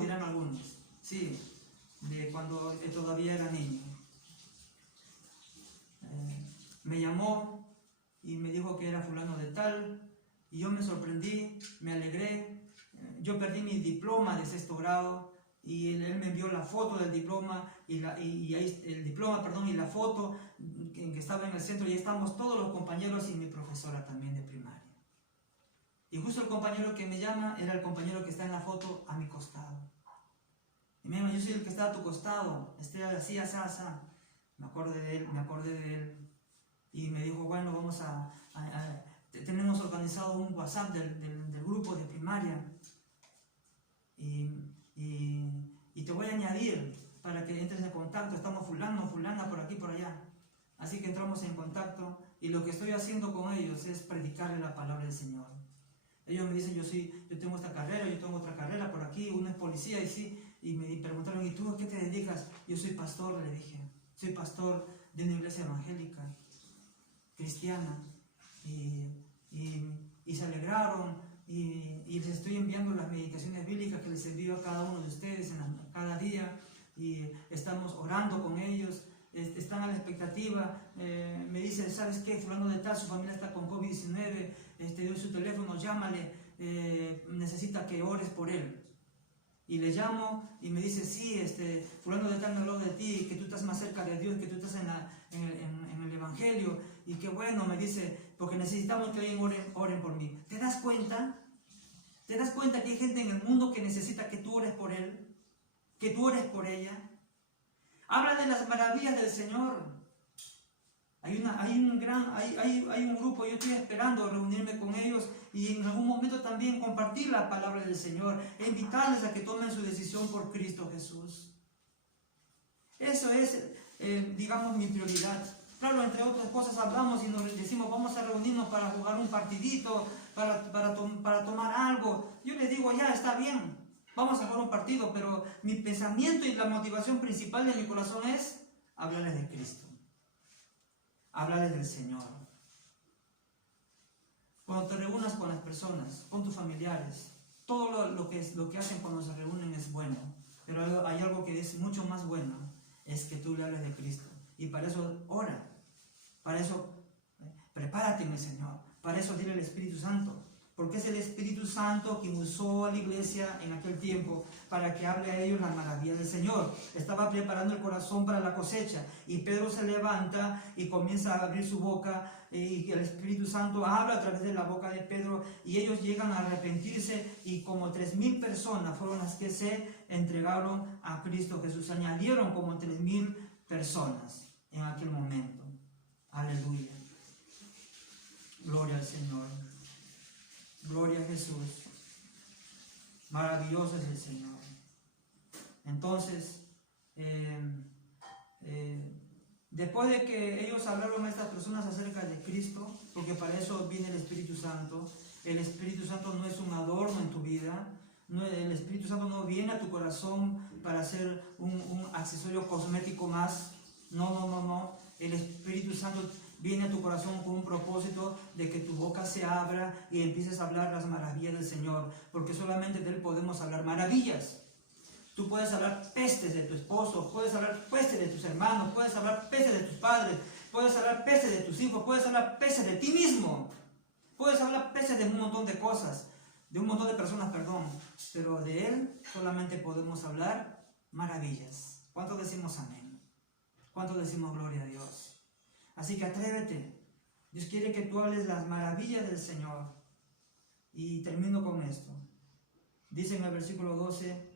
Dirán algunos, sí, de cuando todavía era niño. Me llamó y me dijo que era fulano de tal, y yo me sorprendí, me alegré. Yo perdí mi diploma de 6º grado, y él me envió la foto del diploma, y la foto que estaba en el centro, y estamos todos los compañeros y mi profesora también de primaria. Y justo el compañero que me llama era el compañero que está en la foto a mi costado. Y me dijo, yo soy el que está a tu costado, estoy así, así, así. Me acordé de él. Y me dijo, bueno, tenemos organizado un WhatsApp del grupo de primaria. Y te voy a añadir para que entres en contacto. Estamos fulana, por aquí, por allá. Así que entramos en contacto. Y lo que estoy haciendo con ellos es predicarle la palabra del Señor. Ellos me dicen, yo tengo esta carrera, yo tengo otra carrera por aquí, uno es policía, y me preguntaron, ¿y tú a qué te dedicas? Yo soy pastor, le dije, soy pastor de una iglesia evangélica, cristiana, y se alegraron, y les estoy enviando las meditaciones bíblicas que les envío a cada uno de ustedes cada día, y estamos orando con ellos, están a la expectativa. Me dicen, ¿sabes qué? Fulano de tal, su familia está con COVID-19, dio su teléfono, llámale, necesita que ores por él. Y le llamo y me dice, sí, fulano de tal me habló de ti, que tú estás más cerca de Dios, que tú estás en el Evangelio, y que bueno, me dice, porque necesitamos que alguien oren por mí. ¿Te das cuenta? ¿Te das cuenta que hay gente en el mundo que necesita que tú ores por él? Que tú ores por ella. Habla de las maravillas del Señor. Hay un grupo, yo estoy esperando reunirme con ellos y en algún momento también compartir la palabra del Señor e invitarles a que tomen su decisión por Cristo Jesús. Eso es, digamos, mi prioridad. Claro, entre otras cosas hablamos y nos decimos, vamos a reunirnos para jugar un partidito, para tomar algo. Yo les digo, ya, está bien, vamos a jugar un partido, pero mi pensamiento y la motivación principal de mi corazón es hablarles de Cristo. Hablarles del Señor. Cuando te reúnas con las personas, con tus familiares, todo lo que hacen cuando se reúnen es bueno, pero hay algo que es mucho más bueno, es que tú le hables de Cristo. Y para eso ora, para eso prepárate en el Señor, para eso dile al Espíritu Santo, porque es el Espíritu Santo quien usó a la iglesia en aquel tiempo para que hable a ellos las maravillas del Señor. Estaba preparando el corazón para la cosecha y Pedro se levanta y comienza a abrir su boca y el Espíritu Santo habla a través de la boca de Pedro y ellos llegan a arrepentirse y como 3,000 personas fueron las que se entregaron a Cristo Jesús. Se añadieron como 3,000 personas en aquel momento. Aleluya. Gloria al Señor. Gloria a Jesús. Maravilloso es el Señor. Entonces, después de que ellos hablaron a estas personas acerca de Cristo, porque para eso viene el Espíritu Santo no es un adorno en tu vida, el Espíritu Santo no viene a tu corazón para ser un accesorio cosmético más, no, el Espíritu Santo viene a tu corazón con un propósito de que tu boca se abra y empieces a hablar las maravillas del Señor, porque solamente de Él podemos hablar maravillas. Tú puedes hablar pestes de tu esposo, puedes hablar pestes de tus hermanos, puedes hablar pestes de tus padres, puedes hablar pestes de tus hijos, puedes hablar pestes de ti mismo, puedes hablar pestes de un montón de cosas, de un montón de personas, perdón, pero de Él solamente podemos hablar maravillas. ¿Cuántos decimos amén? ¿Cuántos decimos gloria a Dios? Así que atrévete. Dios quiere que tú hables las maravillas del Señor. Y termino con esto. Dice en el versículo 12,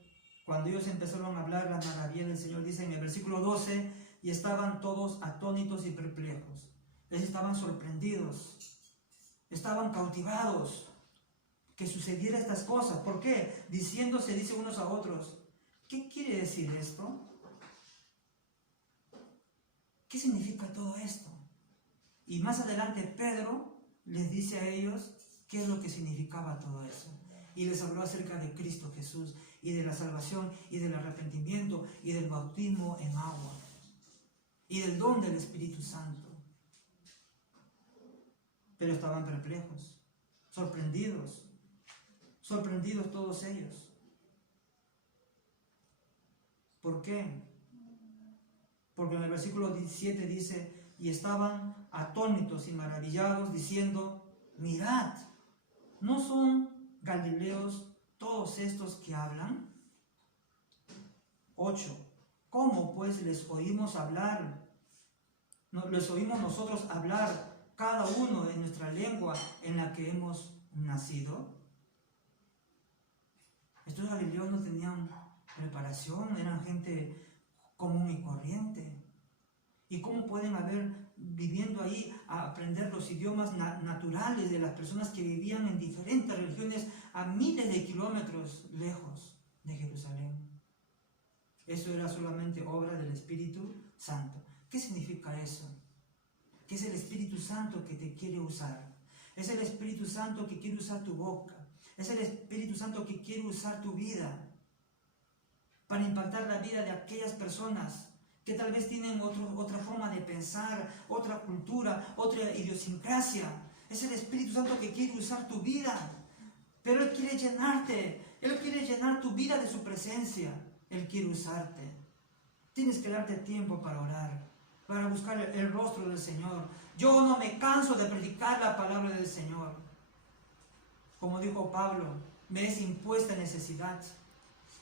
cuando ellos empezaron a hablar las maravillas del Señor, dice en el versículo 12, y estaban todos atónitos y perplejos. Ellos estaban sorprendidos, estaban cautivados que sucediera estas cosas. ¿Por qué? Diciéndose, dice unos a otros, ¿qué quiere decir esto? ¿Qué significa todo esto? Y más adelante Pedro les dice a ellos qué es lo que significaba todo eso. Y les habló acerca de Cristo Jesús y de la salvación y del arrepentimiento y del bautismo en agua y del don del Espíritu Santo. Pero estaban perplejos, sorprendidos todos ellos. ¿Por qué? Porque en el versículo 17 dice, y estaban atónitos y maravillados, diciendo, mirad, ¿no son galileos todos estos que hablan? 8. ¿Cómo pues les oímos hablar? Les oímos nosotros hablar, cada uno en nuestra lengua en la que hemos nacido. Estos galileos no tenían preparación, eran gente común y corriente. ¿Y cómo pueden haber viviendo ahí a aprender los idiomas naturales de las personas que vivían en diferentes religiones a miles de kilómetros lejos de Jerusalén? Eso era solamente obra del Espíritu Santo. ¿Qué significa eso? Que es el Espíritu Santo que te quiere usar. Es el Espíritu Santo que quiere usar tu boca. Es el Espíritu Santo que quiere usar tu vida para impactar la vida de aquellas personas que tal vez tienen otra forma de pensar, otra cultura, otra idiosincrasia. Es el Espíritu Santo que quiere usar tu vida, pero Él quiere llenarte, Él quiere llenar tu vida de su presencia, Él quiere usarte. Tienes que darte tiempo para orar, para buscar el rostro del Señor. Yo no me canso de predicar la palabra del Señor. Como dijo Pablo, me es impuesta necesidad.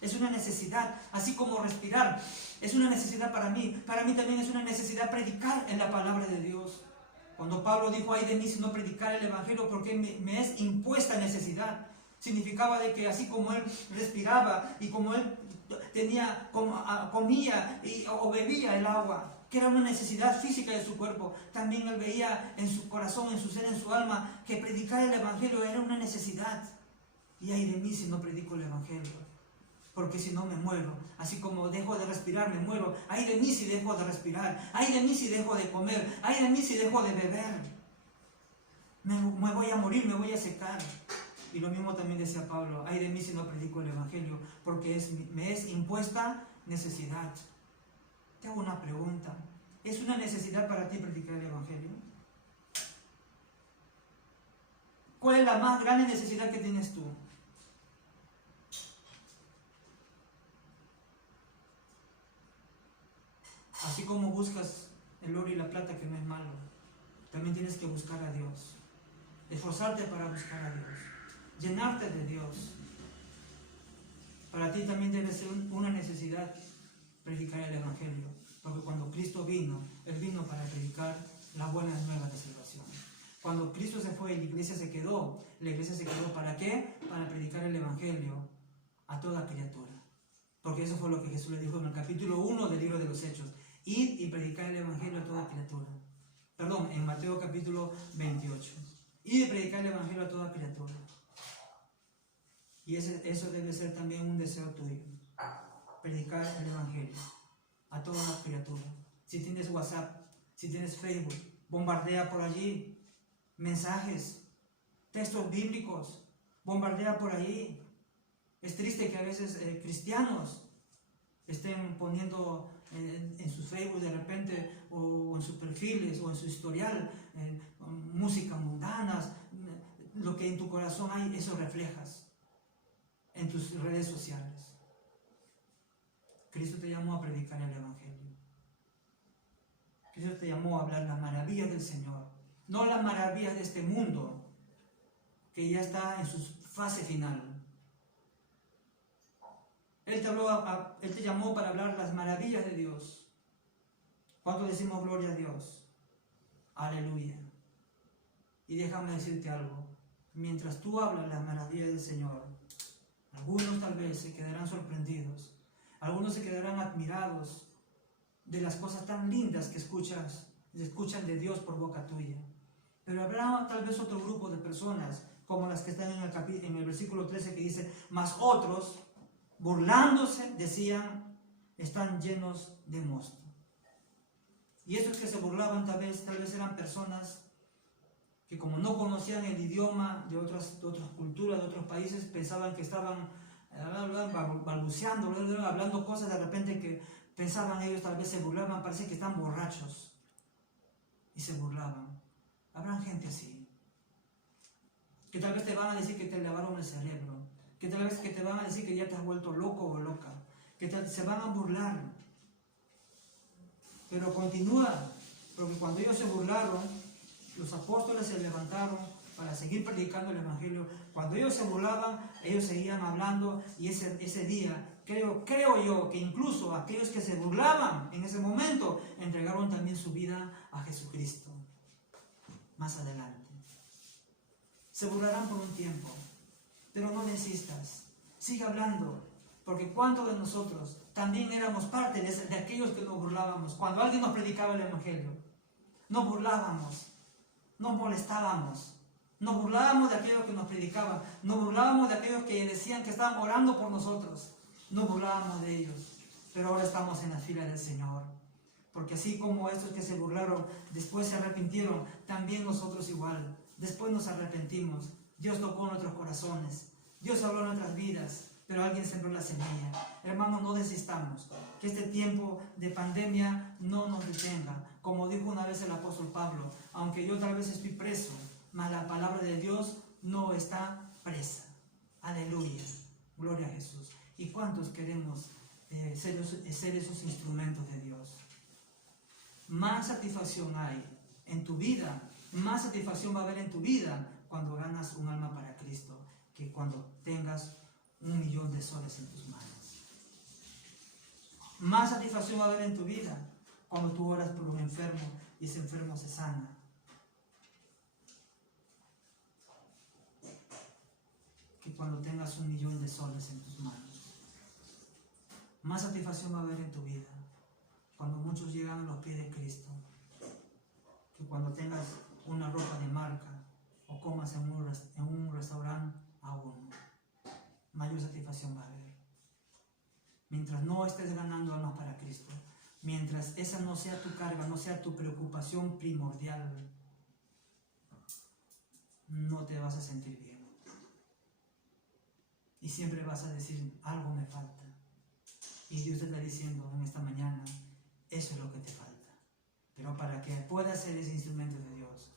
Es una necesidad, así como respirar, es una necesidad para mí. Para mí también es una necesidad predicar en la palabra de Dios. Cuando Pablo dijo, ay de mí si no predicar el Evangelio, porque me es impuesta necesidad. Significaba de que así como él respiraba y como él comía o bebía el agua, que era una necesidad física de su cuerpo, también él veía en su corazón, en su ser, en su alma, que predicar el Evangelio era una necesidad. Y ay de mí si no predico el Evangelio, porque si no me muero. Así como dejo de respirar, me muero. Ay de mí si dejo de respirar, ay de mí si dejo de comer, ay de mí si dejo de beber. Me voy a morir, me voy a secar. Y lo mismo también decía Pablo, ay de mí si no predico el Evangelio, porque me es impuesta necesidad. Te hago una pregunta, ¿es una necesidad para ti predicar el Evangelio? ¿Cuál es la más grande necesidad que tienes tú? Así como buscas el oro y la plata, que no es malo, también tienes que buscar a Dios, esforzarte para buscar a Dios, llenarte de Dios. Para ti también debe ser una necesidad predicar el Evangelio, porque cuando Cristo vino, Él vino para predicar las buenas nuevas de salvación. Cuando Cristo se fue y la iglesia se quedó ¿para qué? Para predicar el Evangelio a toda criatura. Porque eso fue lo que Jesús le dijo en el capítulo 1 del libro de los Hechos. Ir y predicar el Evangelio a toda criatura. Perdón, en Mateo capítulo 28. Ir y predicar el Evangelio a toda criatura. Y eso debe ser también un deseo tuyo. Predicar el Evangelio a toda criatura. Si tienes WhatsApp, si tienes Facebook, bombardea por allí mensajes, textos bíblicos, bombardea por allí. Es triste que a veces cristianos estén poniendo en sus Facebook de repente, o en sus perfiles, o en su historial, música mundanas. Lo que en tu corazón hay, eso reflejas en tus redes sociales. Cristo te llamó a predicar el Evangelio. Cristo te llamó a hablar las maravillas del Señor, no las maravillas de este mundo que ya está en su fase final. Él te llamó para hablar las maravillas de Dios. ¿Cuánto decimos gloria a Dios? Aleluya. Y déjame decirte algo. Mientras tú hablas las maravillas del Señor, algunos tal vez se quedarán sorprendidos. Algunos se quedarán admirados de las cosas tan lindas que escuchan de Dios por boca tuya. Pero habrá tal vez otro grupo de personas, como las que están en el versículo 13, que dice, mas otros, burlándose, decían, están llenos de mosto. Y estos que se burlaban tal vez eran personas que, como no conocían el idioma de otras culturas, de otros países, pensaban que estaban balbuceando, hablando cosas de repente que pensaban ellos, tal vez se burlaban, parece que están borrachos y se burlaban. Habrá gente así, que tal vez te van a decir que te lavaron el cerebro, que tal vez que te van a decir que ya te has vuelto loco o loca, que se van a burlar. Pero continúa, porque cuando ellos se burlaron, los apóstoles se levantaron para seguir predicando el Evangelio. Cuando ellos se burlaban, ellos seguían hablando, y ese día, creo yo, que incluso aquellos que se burlaban en ese momento, entregaron también su vida a Jesucristo. Más adelante. Se burlarán por un tiempo, pero no desistas. Sigue hablando, porque ¿cuántos de nosotros también éramos parte de aquellos que nos burlábamos? Cuando alguien nos predicaba el Evangelio, nos burlábamos, nos molestábamos, nos burlábamos de aquellos que nos predicaban, nos burlábamos de aquellos que decían que estaban orando por nosotros, nos burlábamos de ellos. Pero ahora estamos en la fila del Señor, porque así como estos que se burlaron después se arrepintieron, también nosotros igual. Después nos arrepentimos, Dios tocó nuestros corazones, Dios habló en nuestras vidas, pero alguien sembró la semilla. Hermanos, no desistamos. Que este tiempo de pandemia no nos detenga. Como dijo una vez el apóstol Pablo, aunque yo tal vez estoy preso, mas la palabra de Dios no está presa. Aleluya. Gloria a Jesús. ¿Y cuántos queremos ser esos instrumentos de Dios? Más satisfacción hay en tu vida, más satisfacción va a haber en tu vida cuando ganas un alma para Cristo, que cuando tengas 1.000.000 de soles en tus manos. Más satisfacción va a haber en tu vida cuando tú oras por un enfermo y ese enfermo se sana. Que cuando tengas 1.000.000 de soles en tus manos. Más satisfacción va a haber en tu vida cuando muchos llegan a los pies de Cristo, que cuando tengas una ropa de marca o comas en un restaurante aún. Mayor satisfacción va a haber. Mientras no estés ganando almas para Cristo, mientras esa no sea tu carga, no sea tu preocupación primordial, no te vas a sentir bien. Y siempre vas a decir, algo me falta. Y Dios te está diciendo en esta mañana, eso es lo que te falta. Pero para que puedas ser ese instrumento de Dios,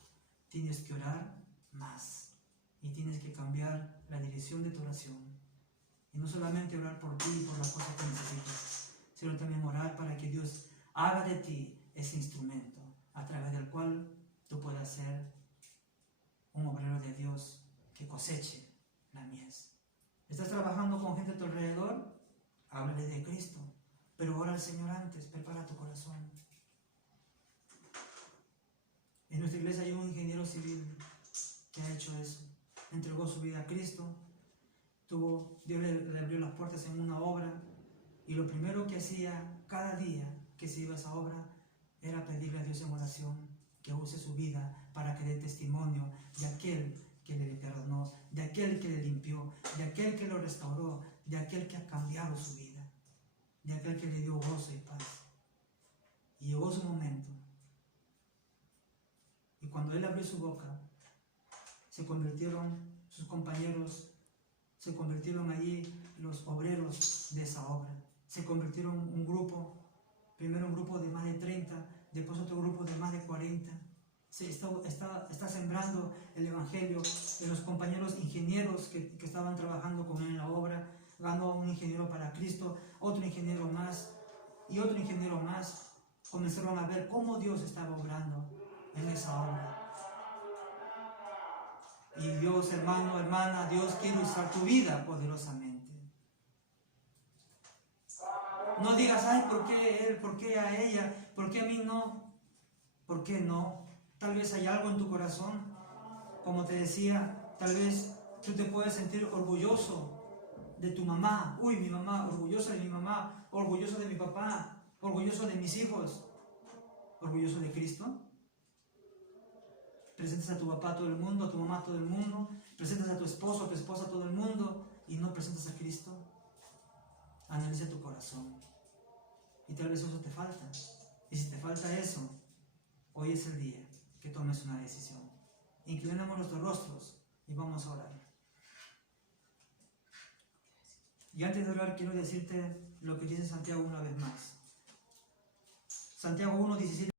tienes que orar más. Y tienes que cambiar la dirección de tu oración. Y no solamente orar por ti y por las cosas que necesitas, sino también orar para que Dios haga de ti ese instrumento a través del cual tú puedas ser un obrero de Dios que coseche la mies. ¿Estás trabajando con gente a tu alrededor? Háblale de Cristo, pero ora al Señor antes, prepara tu corazón. En nuestra iglesia hay un ingeniero civil que ha hecho eso. Entregó su vida a Cristo, Dios le abrió las puertas en una obra, y lo primero que hacía cada día que se iba a esa obra era pedirle a Dios en oración que use su vida para que dé testimonio de aquel que le perdonó, de aquel que le limpió, de aquel que lo restauró, de aquel que ha cambiado su vida, de aquel que le dio gozo y paz. Y llegó su momento, y cuando él abrió su boca, sus compañeros se convirtieron allí los obreros de esa obra. Se convirtieron en un grupo, primero un grupo de más de 30, después otro grupo de más de 40. Se está sembrando el evangelio de los compañeros ingenieros que estaban trabajando con él en la obra. Ganó un ingeniero para Cristo, otro ingeniero más y otro ingeniero más. Comenzaron a ver cómo Dios estaba obrando en esa obra. Y Dios, hermano, hermana, Dios quiere usar tu vida poderosamente. No digas, ay, ¿por qué él? ¿Por qué a ella? ¿Por qué a mí no? ¿Por qué no? Tal vez hay algo en tu corazón. Como te decía, tal vez tú te puedes sentir orgulloso de tu mamá. Uy, mi mamá, orgullosa de mi mamá, orgulloso de mi papá, orgulloso de mis hijos. ¿Orgulloso de Cristo? Presentas a tu papá a todo el mundo, a tu mamá a todo el mundo, presentas a tu esposo, a tu esposa a todo el mundo y no presentas a Cristo. Analiza tu corazón y tal vez eso te falta. Y si te falta eso, hoy es el día que tomes una decisión. Inclinemos nuestros rostros y vamos a orar. Y antes de orar quiero decirte lo que dice Santiago una vez más. Santiago 1:17.